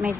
May...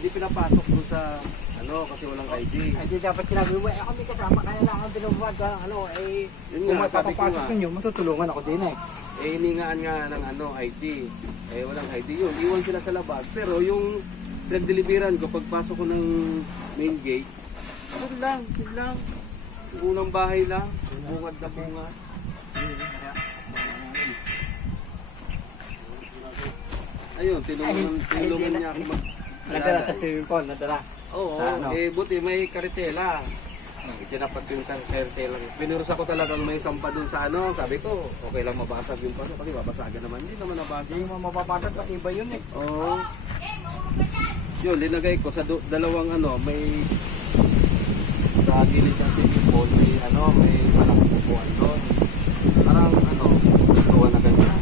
Hindi pinapasok doon sa ano kasi walang ID. Hindi dapat sinabi mo, ako may kasama, kaya lang ang binubuhat ka, Yun kung nga, sabi ko mapapasok nga, ninyo, matutulungan ako din eh. hiningaan nga ng ID. Walang ID yun. Iwan sila sa labas. Pero yung pinag-deliveran ko, pagpasok ko ng main gate, yun lang. Yung unang bahay lang, bungad na bungad. Ayun, tinulungan niya ako Nadala sa swimming pool, nadala. Oo, buti may karitela. Itinapat yung karitela. Pinurusa ko talagang may sampa dun sa ano. Sabi ko, okay lang mabasag yung paso. Kasi babasagan naman. Hindi naman nabasag. Hindi mo mapapasok, pati iba yun eh. Oo. Yun, linagay ko sa dalawang ano, may sa gilid ng swimming pool, may malaking upuan doon. Parang gawa na ganyan.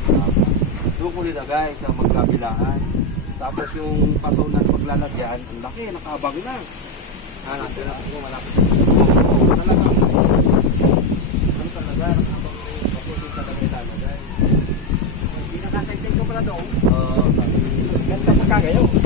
Doon ko nilagay sa magkabilaan. Tapos yung paso na paglalagyan, ang laki, nakaabang na. Natin na ako malapit sa oo, talaga. Ano talaga, nakaabang na yung paso doon talaga ilalagay. Hindi nakasenteng ko pala doon. Oo, sabi. Ganda sa kagayo.